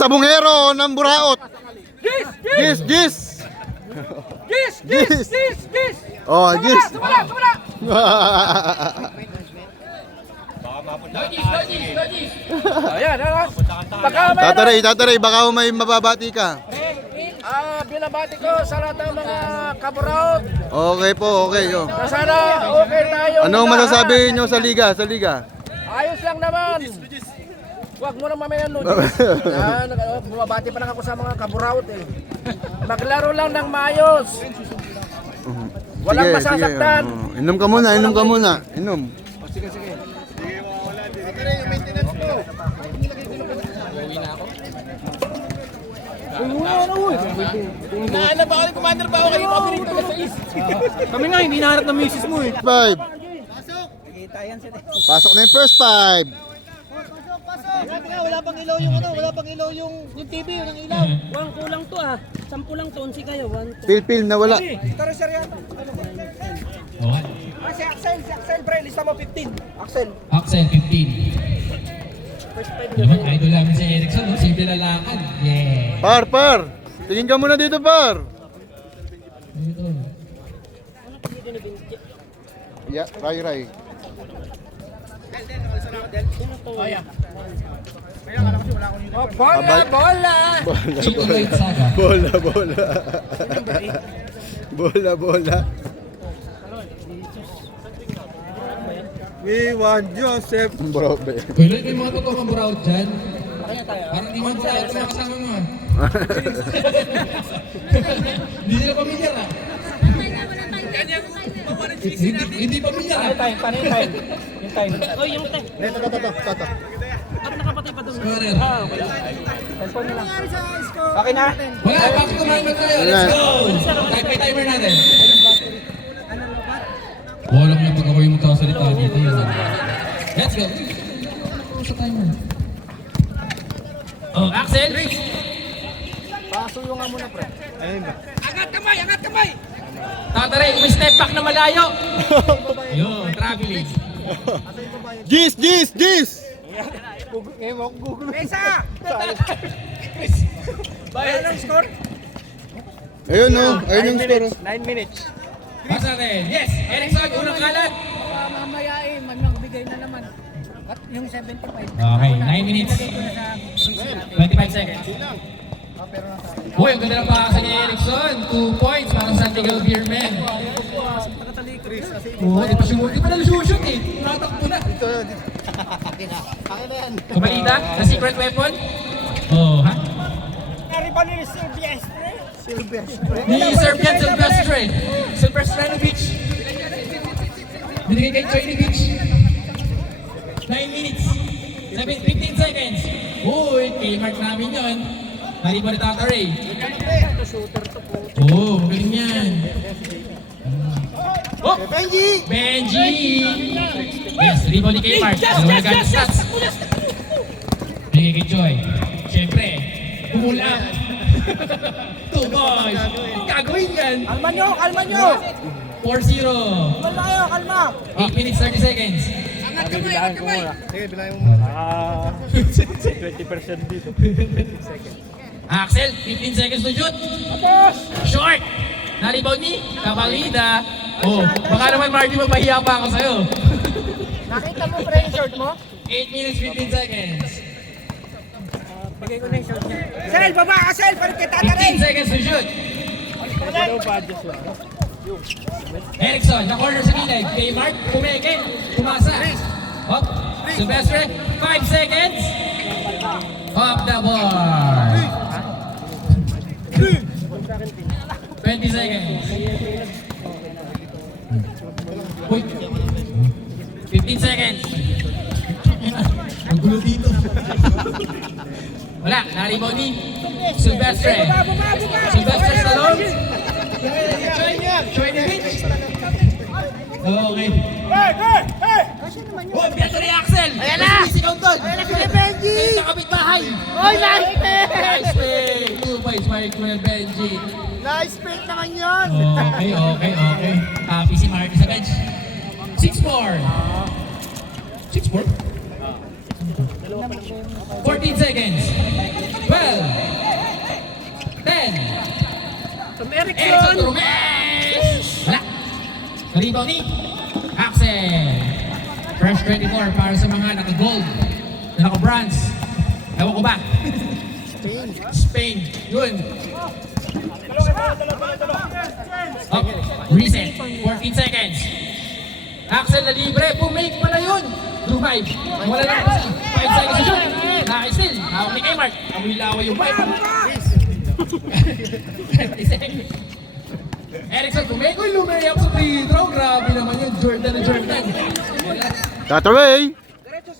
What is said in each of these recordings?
Sabungero ng Buraot. Gis! Gis, gis. Gis! Gis! Gis! Gis! Oh, gis. Sumala! Sumala! Ayan, ayan. Baka mayroon. Tataray, baka may mababati ka. Binabati ko sa lahat ng mga kaburaot. Okay po, okay. Oh. Na sana okay tayo. Anong masasabi nyo sa liga? Ayos lang naman. Huwag mo na mamaya nudes. Bumabati pa lang ako sa mga kaburaot eh. Maglaro lang ng maayos. Walang Sige, masasaktan. sige. Oh. Inom ka muna. Inom. Sige. Naalala ba ako ni Commander ba ako kayo paborito ka sa is? Kami nga, hindi nahanap ng misis mo eh. 5. Pasok na yung first 5. Wala pang ilaw yung yung TV, yung ilaw. Wang kulang to ah. 10 lang to, 11 kayo. 1, 2. Pil nawala. Tara sir yan. Si Axel, pre, lista mo 15. Axel. Axel, 15. Naman, idol namin si Erickson, no? Simple na lakad. Yeah. Par. Tingin ka muna dito, par. Dito. Yeah, Ray. Bola! Chico White Saga. Bola. Iwan Joseph. Bro, Uy, Lloyd, may mga totoo kang buraot dyan. Parang di man buraot yung mga kasama mo ah. Hindi sila pamilyar ah. Hindi pamilyar ah. Yung time. Oh, yung tech. Tata. At nakapatay pa doon. Scorer. Okay na? Wala, bakit kumain na tayo? Let's go! Kahit may timer natin. Walang na pag ako yung magkasalita dito. Let's go! Sa timer. Oh, Axel! Pasuyo nga muna, pre. Angat kamay! Tataray, may step back na malayo! Yun, traveling. Gis! Mesa! Bayan ng score? Ayun yung score. 9 minutes. Pass natin. Yes! Erickson, unang kalat! Mamaya eh, magbigay na naman. At yung 75. Okay, 9 minutes. 25 seconds. Uy, ang ganda ng pakasa ni Erickson. 2 points para sa Santiago Beerman. Oo, di pa sumuli. Di pa nalushoot eh. Natakbo na. Kumalita? Sa secret weapon? Oo, ha? Ni Serbian Silvestre. Silvestranovic. Binigay kay Chojnovic. 9 minutes. 15 seconds. Uy, K-mark namin yun. Nariba ni Tata Ray. Oo, magaling yan. Oh! Benji! Yes, rebound ni K-mark. Dalawa na gamit stats. Binigay kay Joy. Siyempre, bumula. 2 boys. Gagawin yan. Kalma nyo! 4-0. Kalma kayo, kalma! 8 minutes, 30 seconds. Angat kamay! Sige, bilahin mo muna. 20% dito. Axel, 15 seconds to shoot. Short. Na-rebound ni Cabalida. Oh, baka naman Marty magpahiya pa ako sa'yo. Nakita mo pre yung short mo? 8 minutes, 15 seconds. Bigay ko na yung short niya. Sel, baba ka Sel! Palit kay Tata Ray! 15 seconds to shoot. Erickson, na corner sa kilay. Kay Mark, pumeke. Tumasa. Hop. Silvestre, 5 seconds. Off the board. 20 seconds. Uy. 15 seconds. Ang gulo dito. Wala, na-rebound ni Silvestre. Silvestre Stallone. Chojnovic. Okay. Oh, piyato ni Axel. Ayan na. Sisigaw doon. Ayan na si Benji. Kayo sa kapitbahay. Oh, nice pick! Nice pick. 2 points by Kuya Benji. Nice pick naman yun! Okay. Happy si Marty sa bench. 6-4. 6-4? 14 seconds. 12. 10. Erickson Rumes! Wala. Rebound ni Axel. Fresh 24 para sa mga naka-gold, na naka-bronze. Ewan ko ba? Spain. Yun. Oh, reset. 14 seconds. Axel na libre. Pumake pa na yun. Through 5. Wala na kasi. 5 seconds na shoot. Naka-still. Hawak ni Kmart. Awil-away yung 5. 20 seconds. Erickson pumake. Uy, lumayap sa free throw. Grabe naman yun. Jordan na Jordan. Tataway!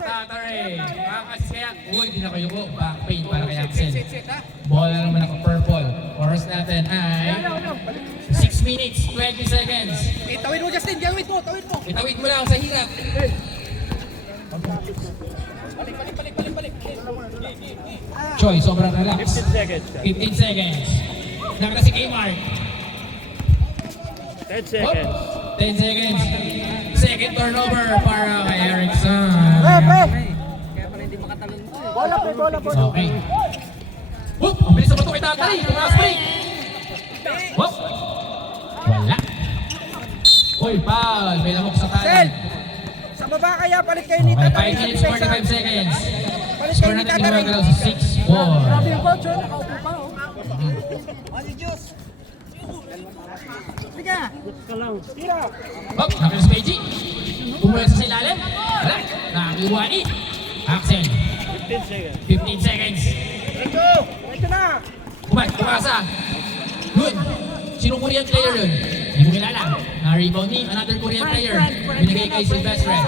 Tatare. Kasi kaya, uy, di na kayo ko. Back pain para kay Axel. Bola naman ako purple. Oras natin ay 6 minutes, 20 seconds. Tawid mo, Justin. Tawid mo. Itawid mo lang sa hirap. Balik. Choi, sobrang relax. 15 seconds. Nakita si Kmart. 10 seconds. 10 seconds. Second turnover para kay Erickson. Bola po. Okay. Whoop! Ang bilis naman ito kay Tatay. Tumakas break. Whoop! Wala. Uy, foul. May lamok sa talan. Sa baba kaya, palit kayo ni Okay, Tatay. 5 minutes, 45 seconds. Palit Score kayo ni natin Tatay. gumagalaw sa 6-4. Yung coach, nakaupo pa, oh. Hop, nakita si Peji. Pumulat sa ilalim. Wala. Nakakiwa ni Axel. 15 seconds. Ito na. Kumasa. Good. Sinong Korean player yun? Hindi mo kilala. Na-rebound ni another Korean player. Binigay kay Silvestre.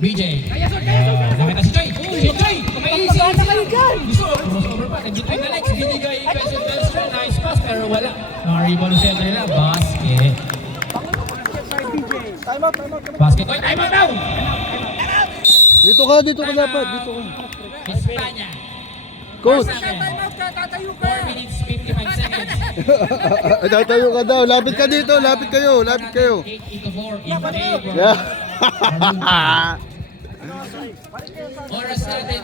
BJ. Nakita si Choi. Si Choi! May easy. Gusto. Crossover pa. Nag-gitay na next. Binigay kay Silvestre. Nice pass pero wala. Na-rebound ng center nila. Basket. Basket. Oy, time out now! Dito ka dapat. Dito ka. Espanya. Coach! Tatayo 4 minutes, 55 seconds. Tatayo ka daw. Lapit ka dito. Lapit kayo. 8 into 4. Yeah. Oras natin,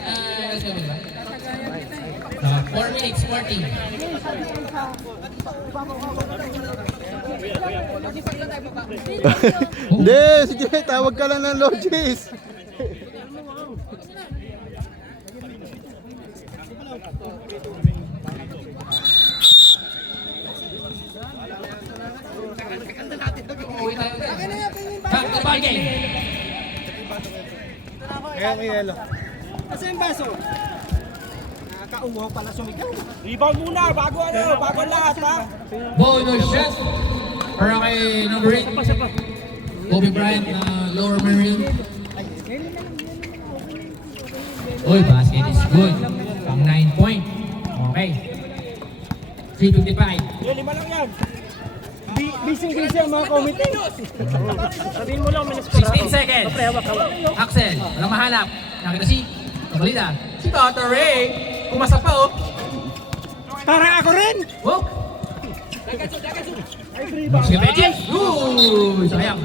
4 minutes, 40. Hindi, sige. Tawag ka lang ng Logis. Back to ball game. Kasi yung baso. Nakakaumuha pala sumigaw. Rebound muna, bago ang lahat, ha? Bonus shot para kay number 8. Kobe Bryant na lower Marine. Uy, basket is good. Pang 9 point. Okay. 3:55. Lima lang yan. Busy ang mga committee. Sabihin mo lang, minutes 16 seconds. Axel, walang mahanap. Nakita si Kabalida. Si Tata Ray. Kumasa pa, oh. Parang ako rin. Oh. Si Beji. Uy, sayang.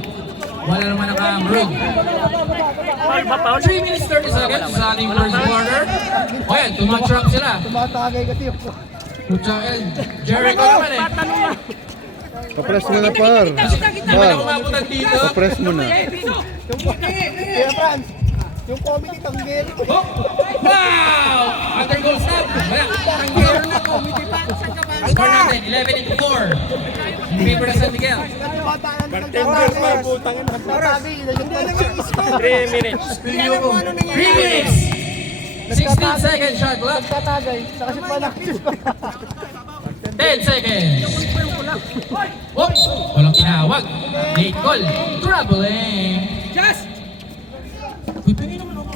Wala naman naka-room. 3 minutes 30 seconds sa ating first quarter. O yan, tumatrap sila. Tumatagay ka, Tiyo. Kutsael. Jericho naman eh. Papress mo na, par. Hindi mo na umabutan dito. Papress mo na. Kaya Franz, yung committee tanggil. Oh! Wow! Under goal stop. Wala. Tanggil na committee pa. Score natin, 11 into 4. In favor ng San Miguel. Nagtatabi, nagtatabi. 3 minutes. 3 minutes. 16 seconds shot clock. Nagtatagay. Sa kasi pa lang. 10 seconds. Oh! Walang tinawag. Late call. Troubling. Just! Uy, pingin naman ako.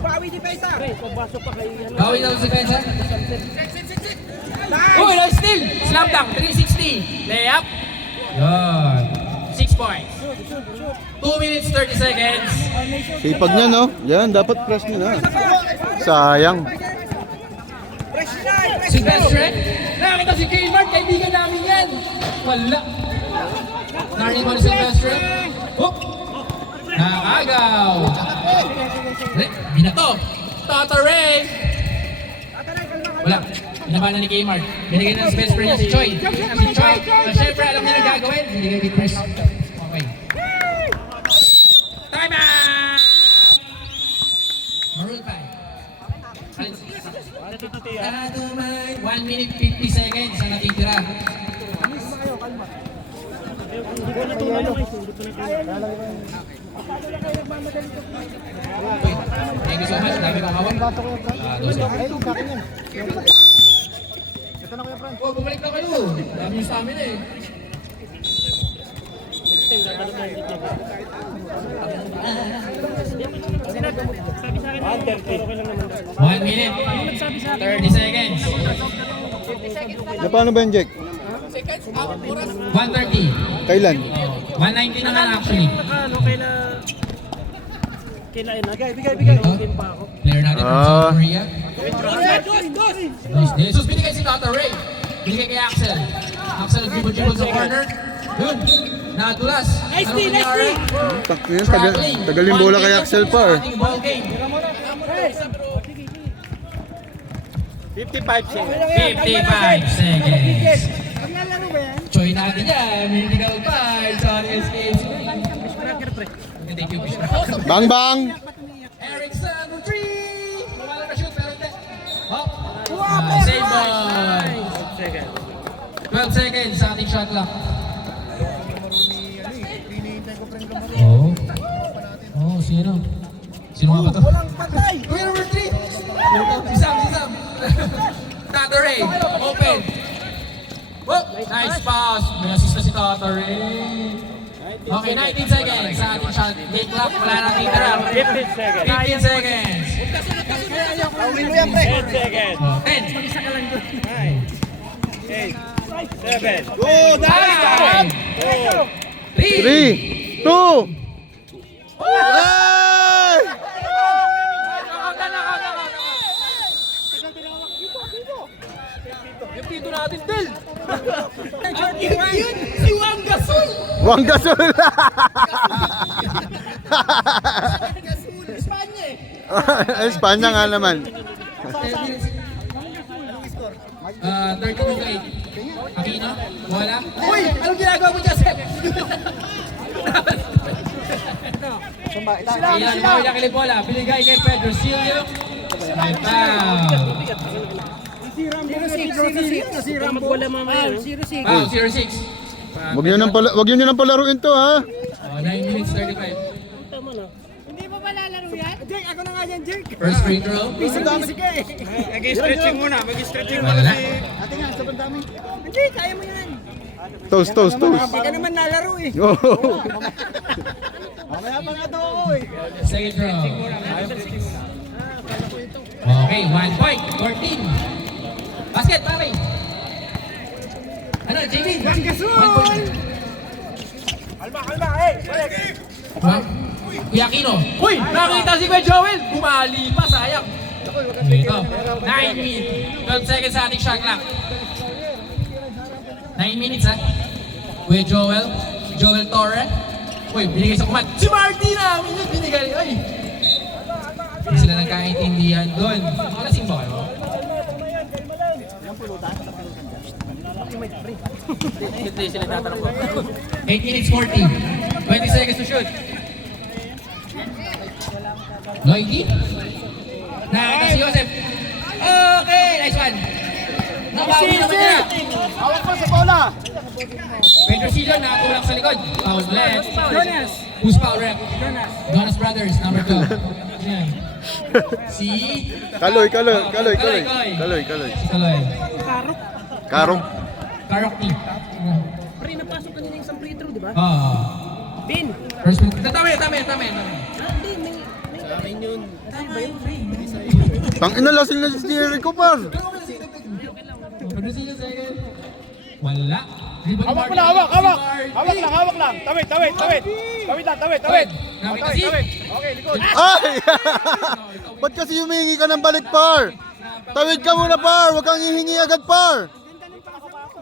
Bawi di Pesa. Bawi na si Pensa. Uy, nice steal. Slam dunk. 360. Layup. Yan. 6 points. 2 minutes 30 seconds. Sipag niya, no? Yan, dapat press niya na. Sayang. Silvestre. Nakakita si Kmart. Kaibigan namin yan. Wala. Narinig mo ni Silvestre. Oh! Nakagaw. Binato. Tata Ray. Wala. Binabanan ni Kmart. Binigay na ng best friend niya si Choi. Si Choi. Siyempre alam niya na gagawin. Binigay ni Chris. Okay. Time out! Maroon 5. 1 minute 50 seconds ang natitira. Okay. Thank you so much. Dami kong hawak. Oh, bumalik na kayo. Dami yung stamina eh. One minute. 30 seconds. Na paano ba yung Jake? 130. Kailan? 190 na nga actually. Kailain na. Bigay. Ito, player natin from South Korea. Dos. Jesus, binigay si Tata Ray. Binigay kay Axel. Axel, dribble sa corner. Yun. Nadulas. Ano nangyari? Tagal yung bola kay Axel pa. Ating ball game. 55 seconds. 55 seconds. Choy natin yan. Mythical 5. Sorry, escape. Thank you, Bishop. Bang bang! Erickson for 3! Mawala na shoot, pero hindi. Hop! Save ball! 12 seconds sa ating shot clock. Oh. Oh, sino? Sino nga ba ito? Walang patay. Uy, number 3! Si Sam! Tata Ray, open! Oh, nice pass! May assist na si Tata Ray. Okay, 19 seconds sa ating shot. Game clock, wala na titira. 15 seconds. 15 seconds. Tawin mo yan, pre. 10 seconds. 10. 8. 7. Go! Five. 3. 3, 2, ay! Yung pito natin, Del! Si Wang Gasol! Wang Gasol! Espanya eh! Espanya nga naman. 32-8. Aquino? Wala? Uy! Anong ginagawa mo dyan, Seth? Ilang kilig bola. Binigay kay Pedro Silio. May foul. Magwala mamaya. Foul, 0-6. Wag niyo nang palaruin to, ha? 9 minutes 35. Hindi mo ba lalaro yan? Jake, ako na nga yan, Jake. First free throw. Busy ka eh. Mag-stretching muna. Wala. Ate nga, sobrang dami. Jake, kaya mo yan. Toast. Hindi ka naman nalaro eh. Oh. Mamaya pa nga to eh. Second throw. Okay, 1 point. 14. Basket, pare. Ano, JD? 1 point. Kalma, eh. Kuya Aquino. Uy! Nakita si Kuya Joel! Bumali pa, sayang. Ito. 9 minutes. 12 seconds sa ating shot clock. 9 minutes ha. Kuya Joel. Joel Torre. Uy, binigay sa kumat. Si Martina! Minute binigay. Uy! Hindi sila nagkaintindihan doon. Makalasing ba kayo? Hindi sila tatanong ko. 8 minutes 40. 20 seconds to shoot. Loiki. Nakita si Joseph. Okay, nice one. Nabawi naman niya. Hawak ko sa bola. Pedro Silio nakatulak sa likod. Foul left. Who's foul rep? Jonas Brothers, number 2. Yan. Si Kaloy. Si Kaloy. Karong. Karok T. Pre, napasok kanina yung isang free throw, di ba? Bin. First move. Tama. Tangina lasing na si Jericho, par. Pedro Silio second. Wala. Hawak mo lang, hawak. Hawak lang. Tawid. Tawid. Nakita si Okay, likod. Ay! Ba't kasi humingi ka ng balik, par? Tawid ka muna, par. Huwag kang hihingi agad, par.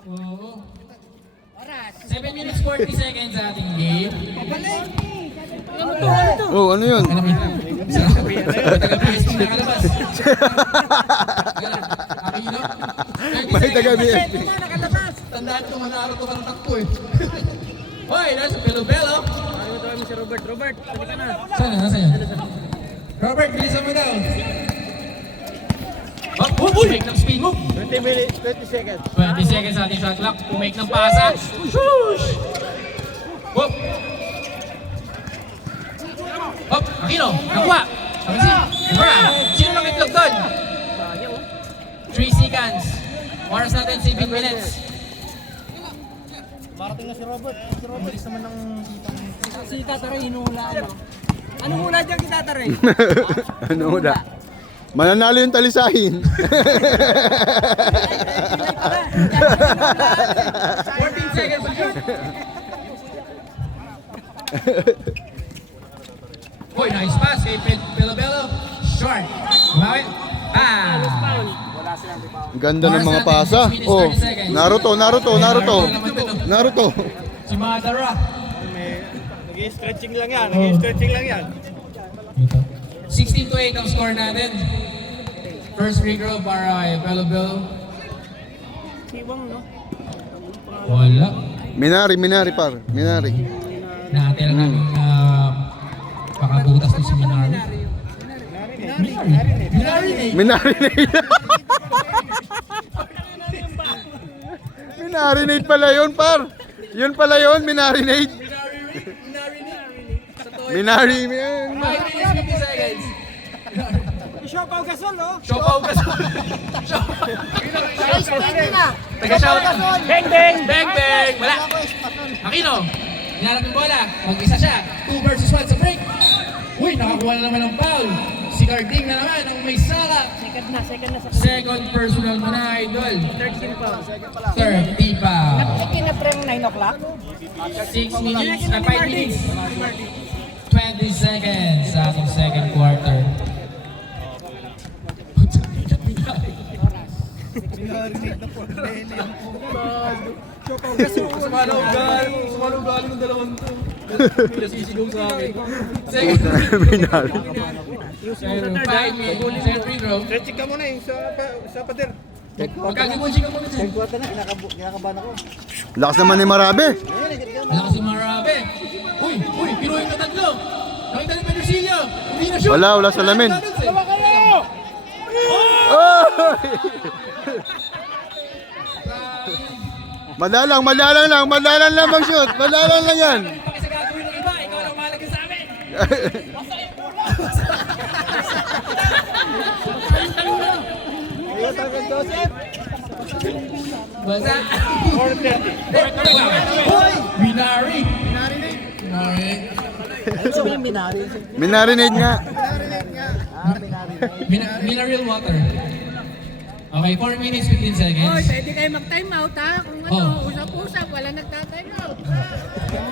Oo. 7 minutes 40 seconds sa ating game. Oh, ano yun? Ano ba yun? May taga-PSP na kalabas. Aquino? May taga-BSP. Tandaan ko, manalo ko ng takbo eh. Hoy, nasa Pelo-Pelo. Si Robert, sabi ka na. Sana, nasa yan? Robert, bilisan mo daw. Make ng speed move. 20 minutes, 20 seconds. 20 seconds sa ating shot clock. Make ng pasa. Swoosh! Hop! Hop! Aquino, nakuha. Sino nang itlog doon? 3 seconds. Oras natin 7 minutes. Marating na si Robert. Si Robert. Bilis naman ng Si Tataray, hinuhula ano. Anong hula dyan kay Tataray? Ano na? Mananalo yung talisahin. 14 seconds to shoot. Hoy, nice pass kay Pelo-Pelo. Short. Bawin. Ang ganda ng mga pasa. Oh, Naruto. Si Madara. Nag-stretching lang yan. 16-8 ang score natin. First free throw para kay Pelo-Pelo. Wala. Minari par. Minari. Nakatira namin pakabutas to si Minari. Minarinate. Minarinate pala yun, par. Yun pala yun, minarinate. Minari. 5 minutes, 50 seconds. Siopaw Gasol, oh. Siopaw Gasol. Taga-shout. Bang, bang! Bang, bang! Wala. Aquino. Hinarap yung bola. Mag-isa siya. 2 versus 1 sa break. Uy, nakakuha na naman ng foul. Si Carding na naman ang may sala. Second na sa Second personal mo na, idol. 13 pa. 30 pa. Kinaprem 9 o'clock? 6 minutes na 5 minutes. 20 seconds sa ating second quarter. Sumalaw galing ng dalawang to. Pinasisigaw sa akin. Second Minari. 5 minutes. Second free throw. Stretching ka muna yung sa pader. Magkagibunching ka muna siya. Quarter na, kinakabahan ako. Lakas naman ni Marabe. Wala si Marabe. Uy, pinuhin ka tatlo. Nakita ni Pedrosillo. Hindi na shoot. Wala salamin. Dalawa kayo! Oh! Madalang lang mag-shoot. Madalang lang yan. Kasi sa gagawin ng iba, ikaw lang mahalaga sa amin. Basta. 4:30. Minari. Ano sabi yung binari? Minarinate nga. Mineral water. Okay, 4 minutes, 15 seconds. Hoy, pwede kayo mag-time out ha. Kung ano, Oh. usap-usap, wala nagta-time out.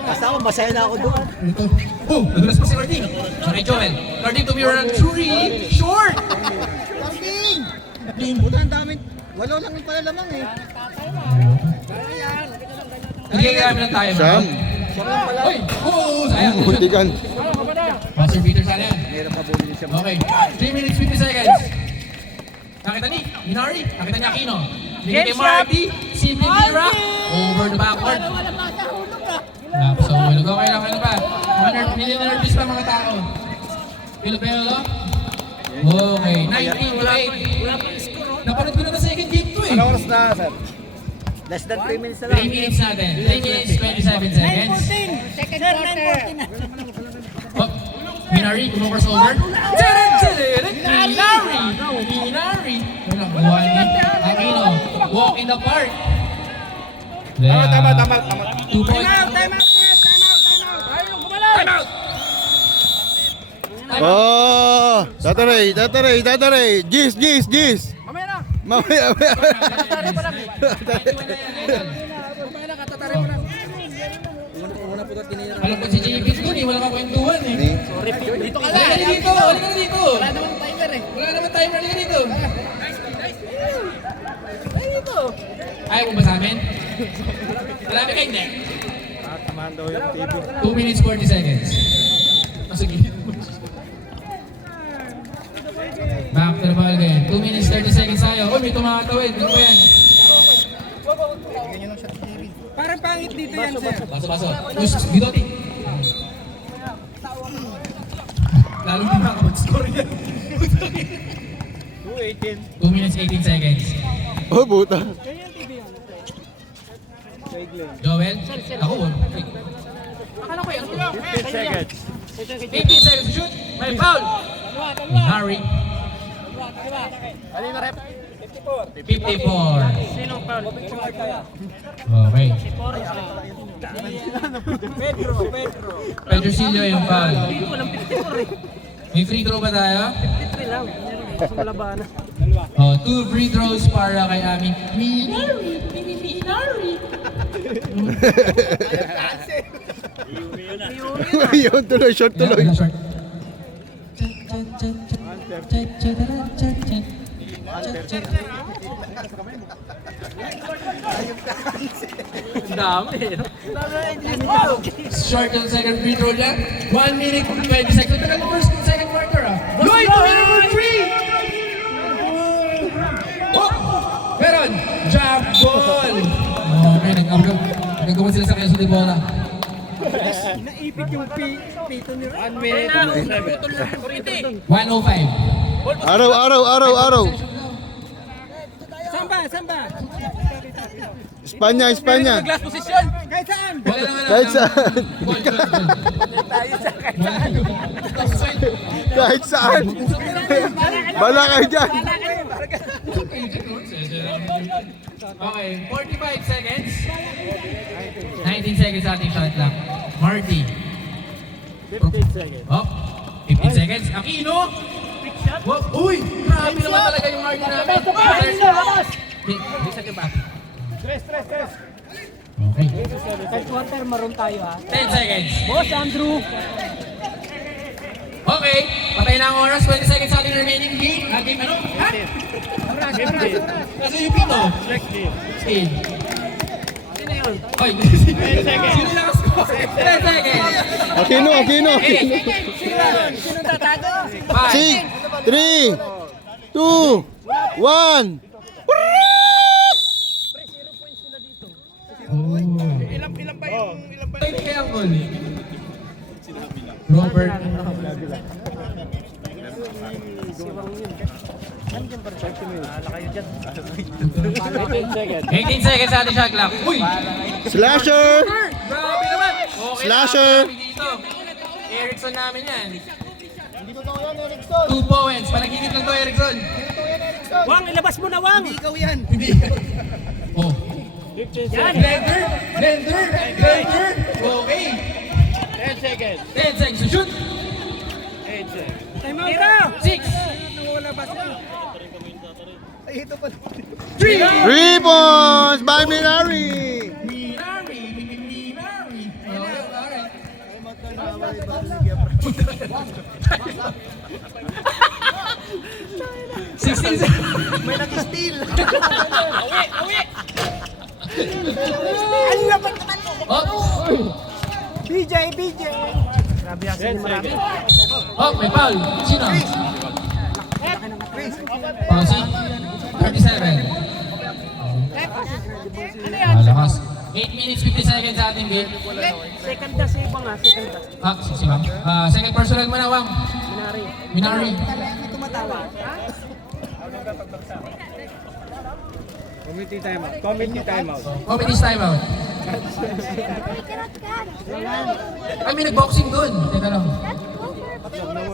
Basta ako, masaya na ako doon. Ito. Oh, nadulas pa si Carding. Okay, Joel. Carding to be run 3. Short! Kambing! Puta, ang daming. Wala lang yung palalamang eh. Nagkikiramit lang tayo. Sam. Hoy! Oh, sayang. Muntikan. Master Peter sana yan. Meron ka bully siya. Okay, 3 minutes, 50 seconds. Nakita ni Minari, nakita ni Aquino. Bigay kay Marty, si Pindira, over the backward. Wala pa sa hulog ah. So, hulog okay lang, ano pa? Nervous pa mga tao. Pelo-Pelo. Okay, 19-8. Napanood ko na na second game to eh. Ano oras na, sir? Less than 3 minutes na lang. 3 minutes natin. 3 minutes, 27 seconds. 9:14. Second quarter. Oh, Minari, crossover. Minari. Walang buwan ni Aquino. Walk in the park. Tama. 2 points. Time out. Time out. Oh! Tataray. Gis. Mamaya. Alam ko si Jimmy Pitts ko, wala ka kwentuhan eh. Dito ka Halika na dito, Wala namang timer eh. Wala naman timer, halika dito. Ay, dito. Ayaw mo ba sa amin? Marami ka hindi. 2 minutes 40 seconds. sa gilid. Back to the ball again. 2 minutes 30 seconds tayo. Uy, may tumakatawid. Ano ba yan? Parang pangit dito yan, sir. Baso. Bidote. Lalo din makapag-score yan. 2 minutes 18 seconds. Oh, buta. Joel? Ako, akala ko yan. 18 seconds. 18 seconds to shoot. May foul. Harry. Alin na rep? 54. Sinong foul? Okay. Pedro. Pedro Silva yung foul. Walang 54 eh. May free throw ba tayo? 53 lang. Sa labanan. Oh, 2 free throws para kay Ami. Minari. Ayun, tuloy, short tuloy. Short. Dami. Short yung second free throw niya. 1 minute 20 seconds. Tagal mo first second quarter ah. Lloyd, 2 minute 3! Oh! Meron! Jump ball! Okay, nagkawan sila sa kayo sa Dibola. Naipit yung pito ni Ron. 1 minute. 105. Araw. Samba. Espanya. Last position. Kahit saan. Kahit saan. Kahit saan. Bala kayo dyan. Okay, 45 seconds. 19 seconds sa ating shot clock. Marty. 15 seconds. Oh, 15 seconds. Aquino! Uy! Grabe naman talaga yung Marty namin. Stress. Okay. Third quarter, maroon tayo ha. 10 seconds. Boss, Andrew. Okay, patay na ang oras. 20 seconds sa ating remaining game. Game ano? Ha? Kasi yung pito. Steve. Sino yun? Oy, 10 seconds. Sino lang ang score? 10 seconds. Aquino. Sino tatago? 5. 6, 3, 2, 1. Ilan kaya ang goal? Robert. Eighteen seconds sa ating shot clock. Uy! Slasher. Grabe naman! Okay Slasher. na, kami dito. Erickson namin yan. 2 points. Panaginip lang to, Erickson. Wang, ilabas mo na, Wang. Hindi. Oh. Blender. Okay. 10 seconds to shoot. Time out. 6. Wala ba sila? 3 points by Minari. Minari. May nag-steal. Awi. Ang laban naman mo. Oh, BJ. Grabe yan sila marami. oh, may foul. Sino? Pausi. 37. Lakas. 8 minutes 50 seconds sa ating game. Second dash sa ibang second dash. Si Wang. Second personal mo na, Wang. Minari. Tumatawa. Committee timeout. Committee's timeout. Ay, may nag-boxing doon. Teka lang.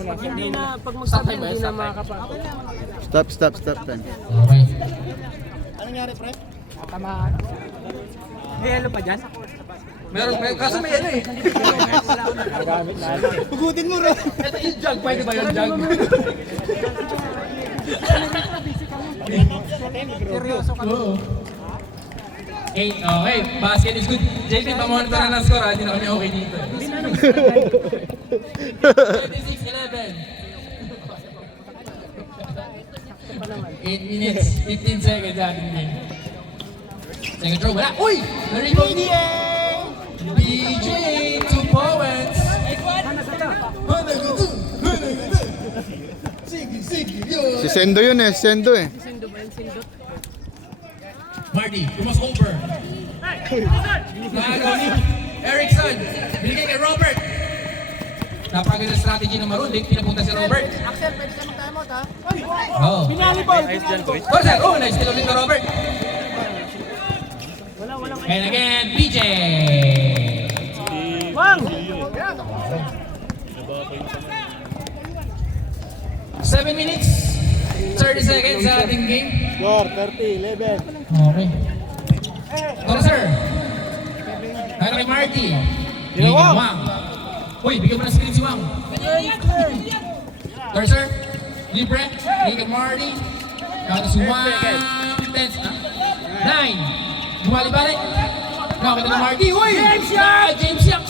Pag hindi na, pag mag-stop hindi na makakapagod. Stop time. Okay. May ano pa dyan? Meron, kaso may ano eh. Hugutin mo rin. Ito yung jug, pwede ba yung jug? Seryoso ka. Oo. 8, okay. Basket is good. JP, pamonitor na ng score ha. Hindi na kami okay dito. 26-11. 8 minutes, 15 seconds ating game. Second throw, wala. Uy! The rebound. BJ, 2 points. Si Sendo yun eh, si Sendo eh. Marty, tumas over. Nakagaw ni Erickson. Binigay kay Robert. Napaganda strategy ng Marundik. Pinapunta si Robert. Axel, pwede ka mag-timeout ha? Oo. Corner. Oh, nice steal ulit na Robert. And again, PJ. Wang! 7 minutes, 30 seconds sa ating game. Score, 30, 11. Okay. Tara, sir. Tayo kay Marty. Bigyan kay Wang. Uy, bigyan mo ng screen si Wang. Tara, sir. Libre. Bigyan kay Marty. Kaya si Wang. 10. 9. Bumalik-balik. Nakakita ng Marty. Uy! James Young!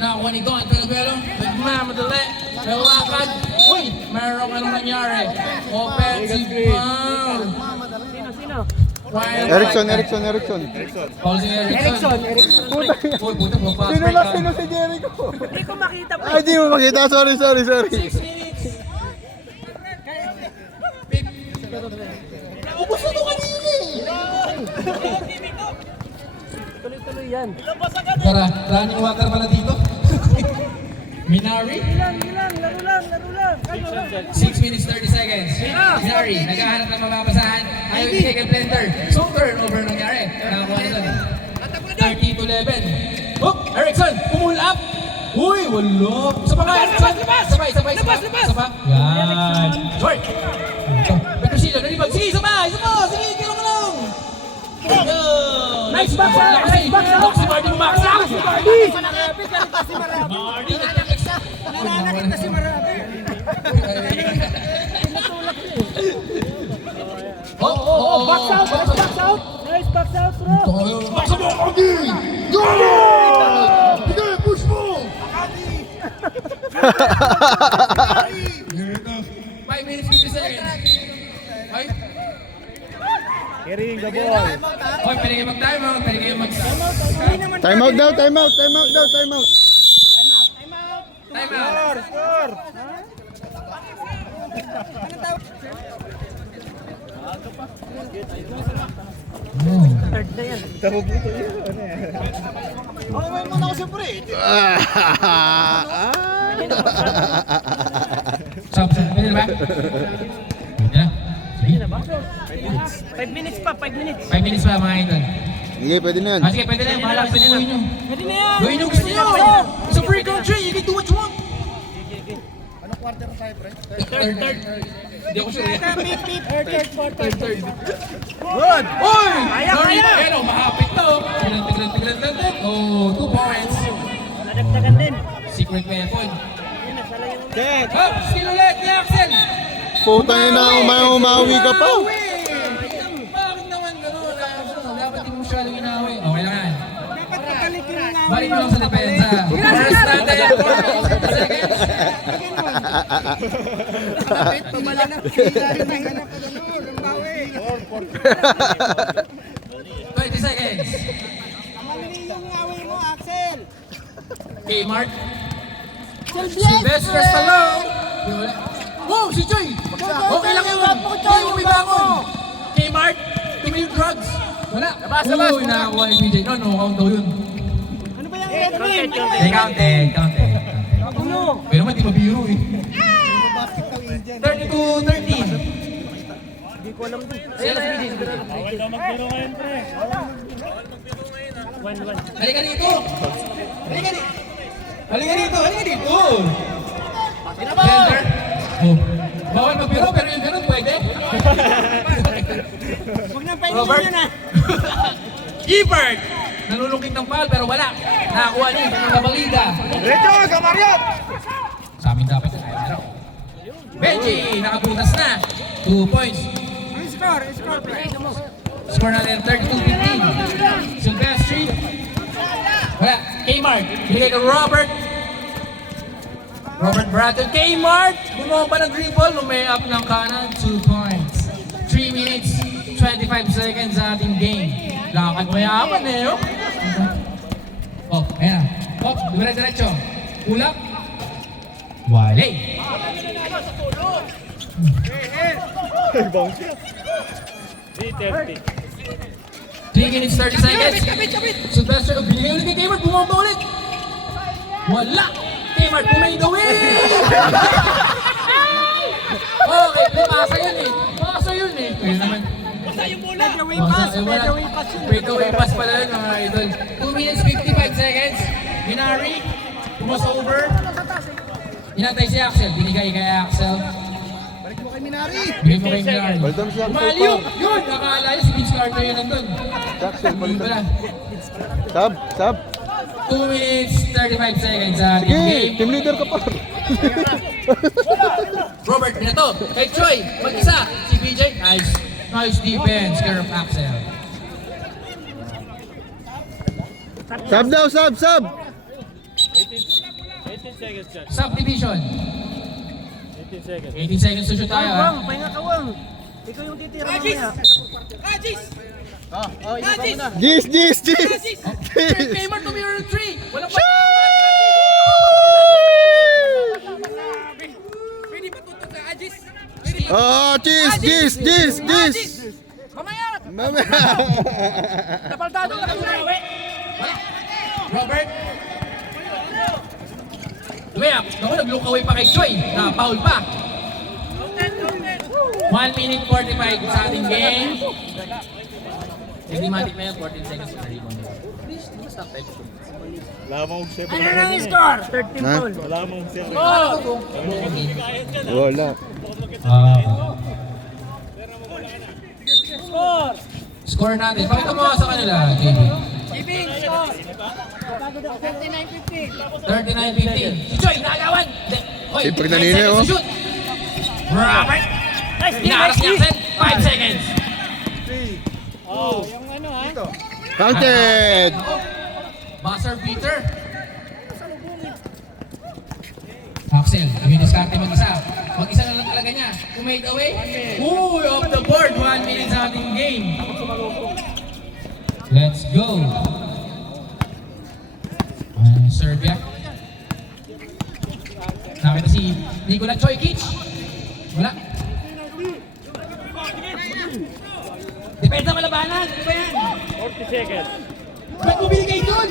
Nakakuha ni Don Pelabelo. Nagmamadali. Nalakad. Uy! Merong anong nangyari. Offensive foul. Erickson. Paul si Erickson. Uy, buta mo fast Sino break na, ka. sino si Jericho? Hindi ko makita pa. Ay, di mo makita. Sorry. 6 minutes. Ubus na ito kanina eh. Tuloy-tuloy yan. Tara, running water pala dito. Minari. Laro lang. 6 minutes 30 seconds. Minari, naghahanap ng mababasahan. Ayaw ibigay kay Blender. So turnover nangyari. Nakakuha nito. 30-11. Oh, Erickson, pull up. Uy, wala. Sapa ka, Erickson. Sabay. Sapa. Yan. Short. Petrosino, nalibag. Sige, sapa. Sige, kilong. Nice back shot. Lock si Marty bumaksak. Marty, Nananakit na si Marabi. Box out. Nice box out, bro. Baksa mo, Marty! Go! Sige, push mo! 5 minutes, 50 seconds. Ay, Carrying the ball. oy, pwede kayo mag-timeout. Timeout daw. Timeout. Score. Third na yan. Okay, muna ako siyempre. Stop. Pwede na ba? Pwede na. Sige. 5 minutes pa, 5 minutes. 5 minutes pa mga idol. Sige, pwede na yan. Sige, pwede na yan. Bahala, pwede nyo. Pwede na yan. Gawin yung gusto nyo. It's a free country. You can do what you want. Anong quarter na tayo, pre? Third. Hindi ako sure. Third. Good! Oy! Kaya! Pero mahapit to. Tiglan. Oh, 2 points. Nadagdagan din. Secret weapon. Yun, nasala yung... Dead. Up! Skill ulit ni Axel! Putang ina, umawi ka pa. Bakit naman gano'n? Dapat hindi mo masyadong inawi. Okay lang yan. Balik mo lang sa depensa. First natin. Second. Kapit, pabala na. Hinahanap ko doon. Ang bawi. 20 seconds. Mali yung away mo, Axel. Kmart. Sylvester Stallone. Wow, si Joy! Okay lang yun! Joy, umibangon! Kmart, tumay yung drugs! Wala! Labas! Uy, nakakuha ni PJ. No, count daw yun. Ano ba yung Counted. Pero naman, di mabiro eh. basket daw Indian? 32-13. Hindi ko alam din. Sila si PJ. Halika dito! Halika dito! Blender. Oh. Bawal magbiro, pero yung ganun pwede. Huwag nang painin Robert. yun ah. Gifford! Nalulungkit ng foul pero wala. Nakakuha niya ng Kabaliga. Recho, Gamariot! Sa amin dapat sa kaya. Benji, nakabutas na. 2 points. Score. Score natin 32-15. Silvestri. Wala. Kmart. Bigay kay Robert Bratton. Kmart. Bumaba ng dribble. Lumay up ng kanan. 2 points. 3 minutes, 25 seconds sa ating game. Lakad mayaman eh. Oh, ayan na. Oh, diretso. Ulap. Wale. 3 minutes 30 seconds. Sylvester, binigay ulit kay Kmart, bumamba ulit. Wala. Kmart, may the win. Okay, pasa yun eh. Pasa yun eh. Kaya naman. Medyo way pass yun. Breakaway pass pala yun mga idol. 2 minutes 55 seconds. Binari. Pumas over. Inantay si Axel. Binigay kay Axel. Bigay mo kay Minari. Balitan mo si Axel Umaliw! pa. Yun! Nakakala yun si Vince Carter yun nandun. Jackson, Yun balitan. pala. Sab. 2 minutes 35 seconds sa ating Sige, game. team leader ka pa. Robert Pinato. Kay Choi. Mag-isa. Si BJ. Nice. Nice defense. Care of Axel. Sab daw, sab. Subdivision. 18 seconds to shoot tayo ha. Pahinga ka, Wang. Ikaw yung titira mamaya. Gis. Kmart to mirror 3. Walang Pwede ba tutok sa Ajis? Oh, cheese. Mamaya! Mamaya. Napaldado na kami na! Robert. Lumayap. Naku, nag-look away pa kay Choi. Na foul pa. 1 minute 45 sa ating game. Hindi matik na yun, 14 seconds na rebound. Please, di ba stop time? Ano na yung score? 13 Ha? goal. Wala. Score natin. Pakita mo sa kanila, JB. Giving, score. 39-15. Si Choi, naagawan! Hoy, Siyempre 9 nanino, seconds oh. to shoot. Robert! Inaras niya Axel. 5 seconds. Counted. Buzzer beater. Axel, diniskarte mag-isa. Mag-isa na lang talaga niya. Kung made away. Uy, off the board. 1 minute sa ating game. Let's go. Serbia. Nakita si Nikola Jokic. Wala. Depende sa malabanan. Ano ba yan? 40 seconds. Ba't mo binigay dun?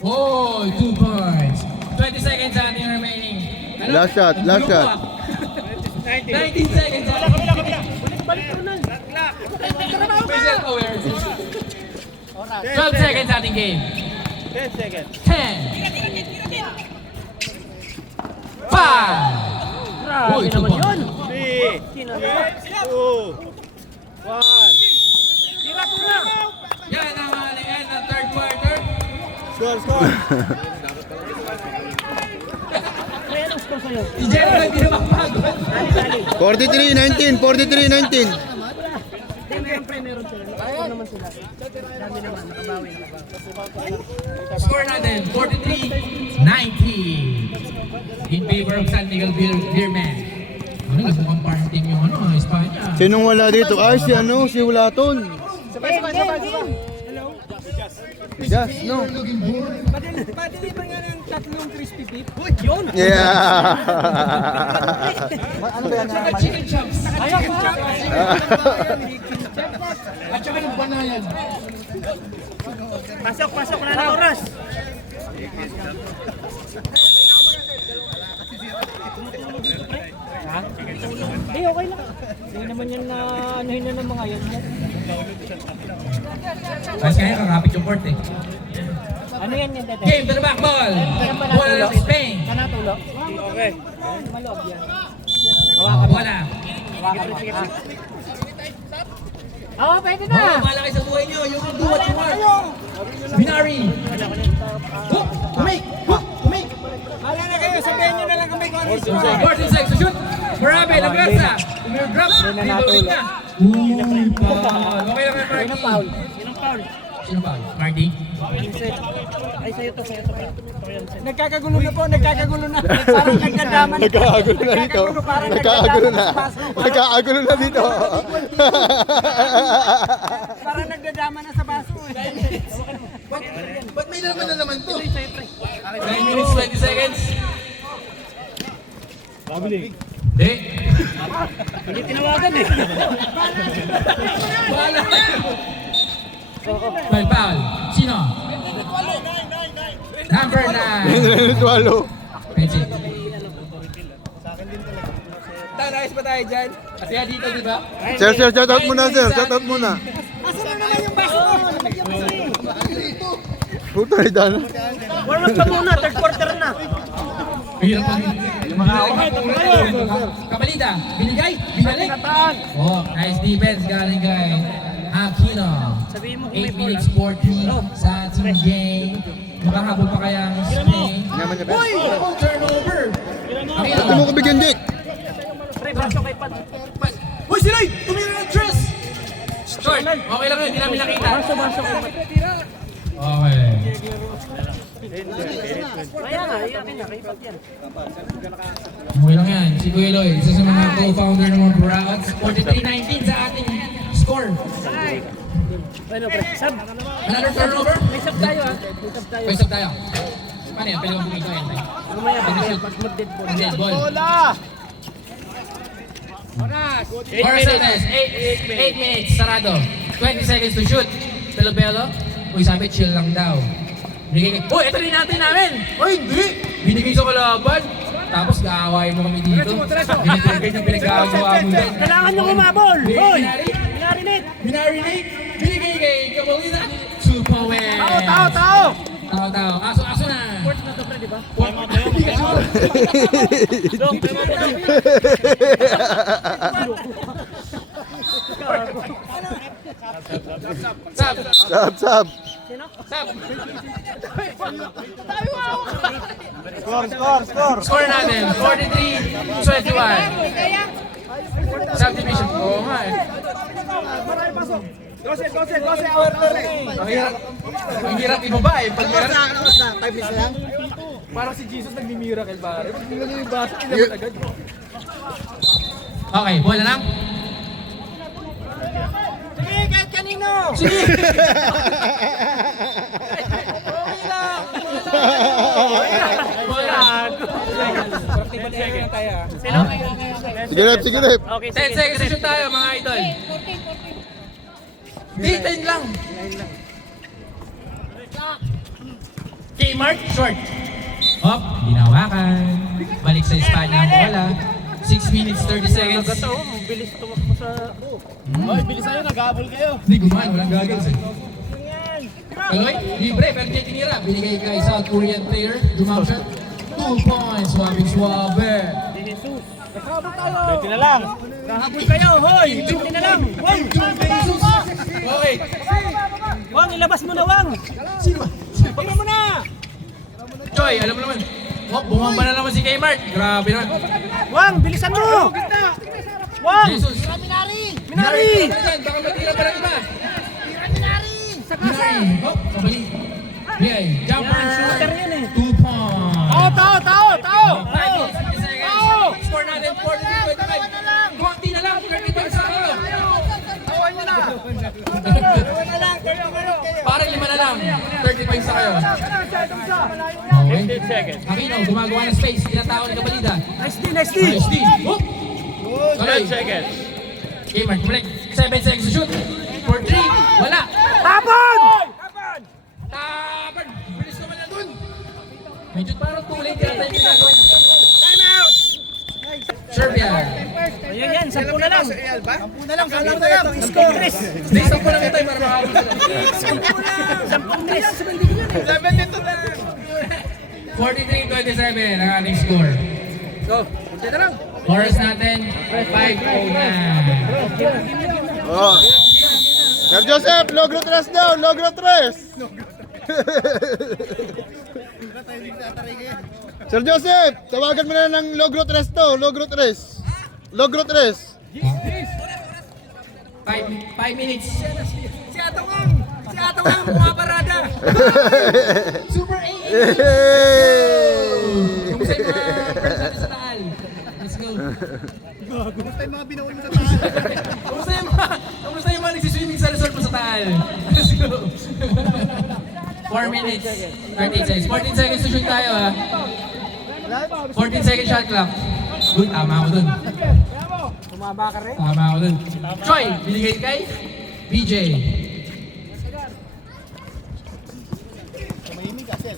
Oh, 2 points. 20 seconds sa ating remaining. Ano? Last shot. 19 seconds. Special awareness. 12 seconds sa ating game. 10 seconds. 10. 5. Grabe naman yun. Yan ang end ng third quarter. Si Jerry lang di na makapagod. 43-19. Score natin, 43-19 in favor of San Miguel Beerman. Ano, nagmukhang parang team yung Espanya. Sinong wala dito? Ay, si Wulaton. Just, no. Pa-deliver nga ng tatlong crispy beef. Yun! Yeah. Saka chicken chops. Ayaw pa! At saka ng banayan. Pasok na ng oras! Ha? Okay lang. Hindi naman yan na anuhin na ng mga yan. Kasi kaya kakapit yung court eh. Ano yan yan, Tete? Game to the back ball. Bola ng Spain. Panatulo? Okay. Maloob yan. Bola. Hawakan mo. Oo, pwede na! Oh, malaki sa buhay nyo. You can do what you want. Binari. Hook. Umake. Hala na kayo, sabihin nyo na lang kami kung ano yung score. 14 seconds to shoot. Marami, Lagrasa. Umigrab. Reloading na. Uy, foul. Okay lang, Marty. Sino foul? Sino foul? Marty. Ay, sa'yo to. Nagkakagulo na po, nagkakagulo na. Parang nagdadama na. Nagkakagulo na dito. Parang Nagkakagulo na. sa baso. Nagkakagulo na dito. Parang nagdadama na sa baso. Ba't may laman na naman to? 9 minutes, 20 seconds. Hindi. Hindi tinawagan eh. Wala. Foul. Sino? Number 9. Swallow. Benji. Nais pa tayo dyan. Kasi dito, di ba? Sir, shout out muna, sir. Shout out muna. Asa na naman yung baso ko? Puta, idana. Warm up ka muna, third quarter na. Hirap pa rin. Kabalita, binigay, binalik. Oh, nice defense galing kay Aquino. 8 minutes 40 sa ating game. Makahabol pa kaya ang Spain. Yaman niya, Uy! Turnover! Aquino. Ito mo ko bigyan, Jake. Uy, si Ray! Tumira ng dress! Short! Okay lang yun, hindi namin nakita. Okay. Kaya nga, nakaipat yan. Okay lang yan. Si Kuya Lloyd, isa sa mga co-founder ng mga Burroughs. 43-19 sa ating score. Ano, pre? Sab? Another turnover? May sab tayo ah. May sab tayo. May sub tayo. Paano yan? Pwede kong bumito yan. Mamaya, pag mag-dead ball. Dead ball. Oras! Oras natin. 8 minutes. Sarado. 20 seconds to shoot. Pelo-pelo. Uy, sabi chill lang daw. Binigay kay... Uy, ito rin natin namin! Uy, hindi! Binigay sa kalaban. Tapos gaawain mo kami dito. Binigay yung pinag-aagawa mo din. Kailangan nyo kumabol! Hoy! Binari- Pinarinate! Binarinate. Binigay kay Kabalina. 2 points. Tao! Tao. Aso na. Sports na to, pre, di ba? Sab. Sab. Sab. Score natin. 43-21. Subdivision. Oo nga eh. Ang hirap ibaba eh. Pag meron. Parang si Jesus nagmi-miracle pare. Pag nilagay yung baso, kinabot agad. Okay, bola lang. Sige, kahit kanino! Sige! Okay lang! Bola! Sige, Rep. Sige, Rep. 10 seconds to shoot tayo mga idol. Di, 10 lang. Kmart, short. Hop, ginawakan. Balik sa Espanya ang bola. 6 minutes, 30 seconds. Bilis tumakbo sa... Hoy, bilis tayo, nag-aabol kayo. Hindi gumaan, walang goggles eh. Kaloy, libre, pero di tinira. Binigay kay South Korean player, dumang shot. 2 points, swabe. Dati na lang. Nahabol kayo, hoy! Dati na lang. Wang! Okay. Wang, ilabas mo na, Wang! Sino ba? Tingnan mo na! Joy, alam mo naman. Oh, bumamba na naman si Kmart. Grabe naman. Wang, bilisan mo! Wang! Jesus. Minari! Baka matira pa ng iba. Minari! Sa Minari. Oh, kabali. Bigay. Jumper. Shooter yan eh. 2 points. Tao! 5 seconds. Score natin 43-25. Konti na lang. 35 sa kayo. Parang 5 na lang. 35 sa kayo. Okay. 15 seconds. Aquino, gumagawa ng space. Tinatao ni Kabalida. Nice D! Nice D. Whoop. 10 seconds. Kmart, bumalik. 7 seconds to shoot. For 3. Wala. Tapon! Tapan! Bilis naman na dun! Medyo parang too late yata yung ginagawa niya. Serbia! Ayan yan, 10 na lang. 10 na lang. Score! Hindi, 10 lang ito para makakabot sila. 43-27 ang ating score. Go! Punta na lang. Oras natin, 5:09. Oh. Sir Joseph, logro 3 daw. Logro 3. Sir Joseph, tawagan mo na ng logro 3 to. Logro 3. Logro 3. 5 minutes. Si Atawang! Si Ataw lang ang pumaparada. Super 8! Kumusta yung mga friends natin sa Taal? Let's go. Basta yung mga binawi mo sa taas. Kumusta yung mga nagsiswimming sa resort mo sa Taal? Let's go. 4 minutes, 38 seconds. 14 seconds to shoot tayo ha. 14 second shot clock. Good, tama ako dun. Tumaba ka rin. Tama ako dun. Choi, binigay kay BJ.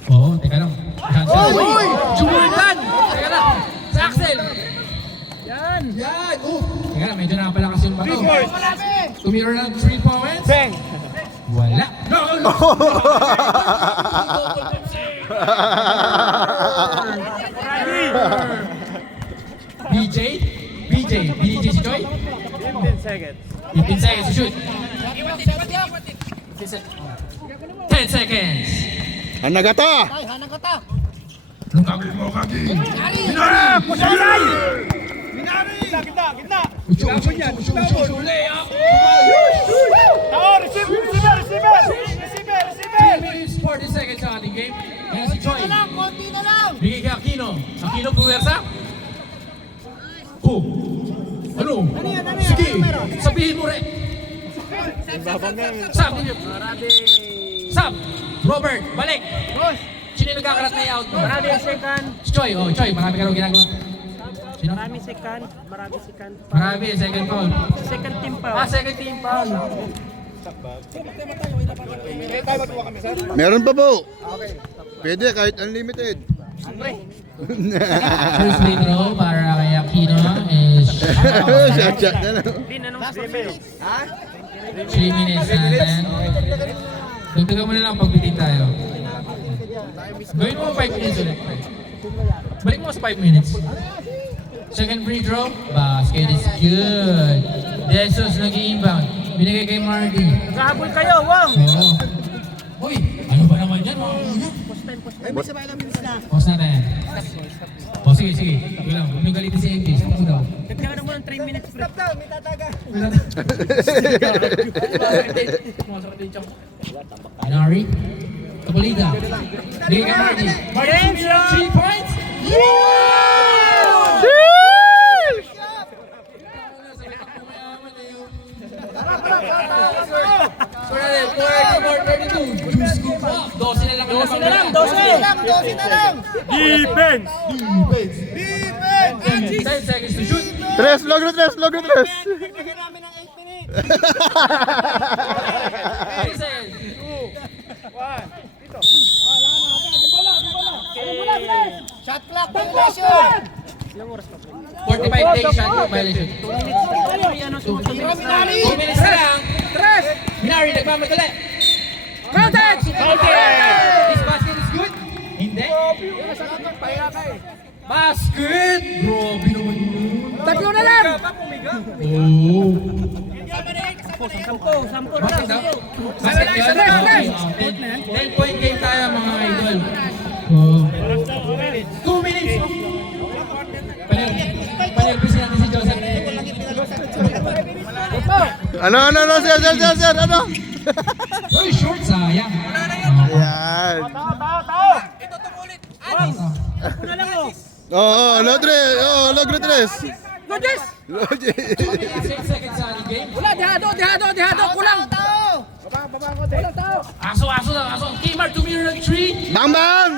Oo, teka lang. Uy! Jordan! Teka lang. Sa Axel. Yan! Teka lang, medyo nakapalakas yung bato. Tumira ng 3 points. Bang! Wala. No! BJ si Choi? 15 seconds. 15 seconds to shoot. 10 seconds. Hanagata! Ay, hanang ka ta. Anong gagawin mo, Kagi? Gitna. Ucho, layup! Tao, receiver. 3 minutes, 40 seconds sa ating game. Yan si Choi. Konti na lang. Bigay kay Aquino. Aquino, puwersa? Oh! Ano? Sige, sabihin mo rin. Sam! Robert, balik! Sino yung nagkakarat na i-out mo? Marami second. Si Choi, oh Choi, marami ka rin ginagawa. Sino? Marami second. Marami second. Marami, second foul. Second team pa. Second team foul. Meron pa po. Pwede kahit unlimited. First free throw para kay Aquino is Shot na lang. 3 minutes natin. Dugdagan mo na lang pagbitin tayo. Gawin mo 5 minutes ulit. Balik mo sa 5 minutes. Second free throw. Basket is good. Desos nag-i-inbound. Binigay kay Marty. Kahabol kayo, Wong. Oo. Uy, ano ba naman yan? Pause natin. O sige. Sige lang. Huwag niyong galitin si MJ. Stop mo daw. Nagkaroon mo ng 3 minutes. Stop daw, may tataga. Nari. Kapolida. Bigay kay Marty. Marty, 3 points. Dosi na lang. 12 na lang. Defense. 10 seconds to shoot. Tres, logro tres. Bigyan namin ng 8 minutes. 3 seconds. 2. Shot clock violation. 45 days shot clock violation. 2 minutes na lang. Minari, nagmamadali. Counted! This basket is good? Hindi. Basket! Grabe naman yun. Tatlo na lang. Oh. 10 na Basket lang. daw? Basket yun? Okay. 10 point game tayo mga idol. Oh. 2 minutes. Panirpisin natin si Joseph. Ano, sir, ano? Uy, short sayang. Yan. Logro tres. Logis. 6 seconds sa ating game. Wala, dihado. Kulang. Aso. Kmart tumira ng 3. Bang!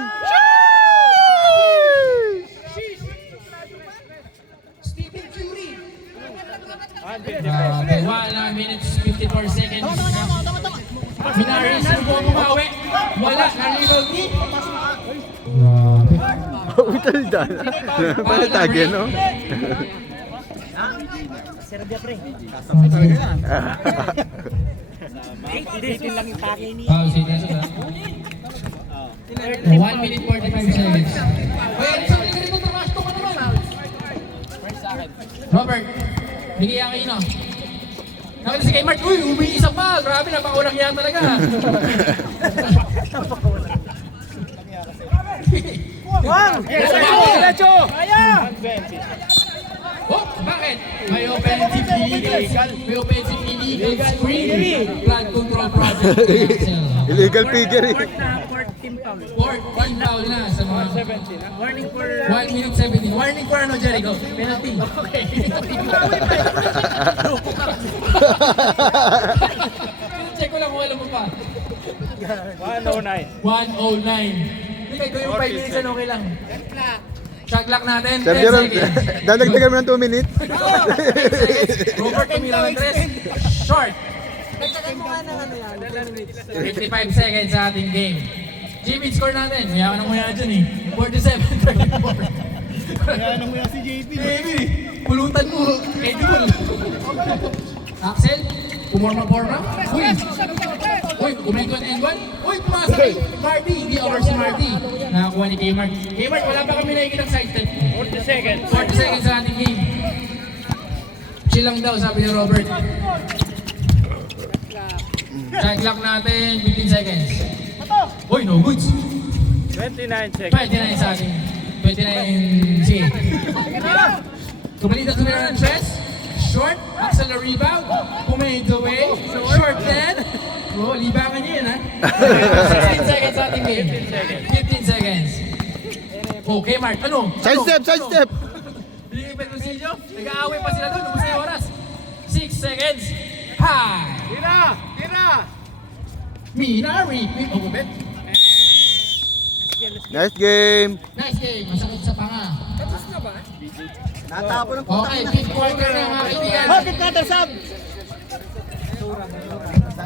Stephen Curry. 1 minutes 54 seconds. Minari, sino po ang umawi? Wala, narinig ni. Utal Palatagyan, no? Serbia pre. Hindi lang yung pake ni. Si Teso na. 1 minute 45 seconds. Uy, sabi ka rito, trabash to ka naman. Robert, bigay ang ino. Nakita si Kmart, uy, umiisa pa. Grabe, napakawalang yan talaga. Wang! Diretso! Kaya! Oh, bakit? May offensive illegal screen. Flood control project. Illegal figure eh. Fourth team foul. Fourth team foul na sa mga Warning for... 1 minute 17. Warning for ano, Jericho? Penalty. Okay. Check ko lang kung alam mo pa. 109. 109. Hindi kayo yung 5 minutes ano, okay lang. Shot clock natin. Sir 10 Jeron, seconds. dadagdagan mo ng 2 minutes. 10 seconds. Robert tumira ng 3. Short. Nagtagan mo nga ng ano yan. 55 seconds sa ating game. Jimmy, score natin. Mayaman na muna dyan eh. 47-34. Ano mo yan si JP? Baby, pulutan mo. Edul. Axel, pumorma-porma. Uy, kumengkot and one. Uy, pumasa kay Marty. Hindi over si Marty. Nakakuha ni Kmart. Kmart, wala pa kami nakikita ng side step. 40 seconds. 40 seconds sa ating game. Chill lang daw, sabi ni Robert. Shot clock natin, 15 seconds. Uy, no goods. 29 seconds. 29 sa atin. 29 si. Kumalita tumira ng stress. Short, Axel na rebound. Pumade away. Short then. Oh, libangan niya yun ha. 16 seconds sa ating game. 15 seconds. Okay, Mark. Ano? Side step, side step. Binigay pa yung Rosillo. Nag-aaway pa sila doon. Ubus na yung oras. 6 seconds. High. Tira! Minari. Oh, bet. Nice game. Nice game. Masakit sa panga. Natapon ng Okay, fifth quarter na mga kaibigan. Bakit ka, Sab?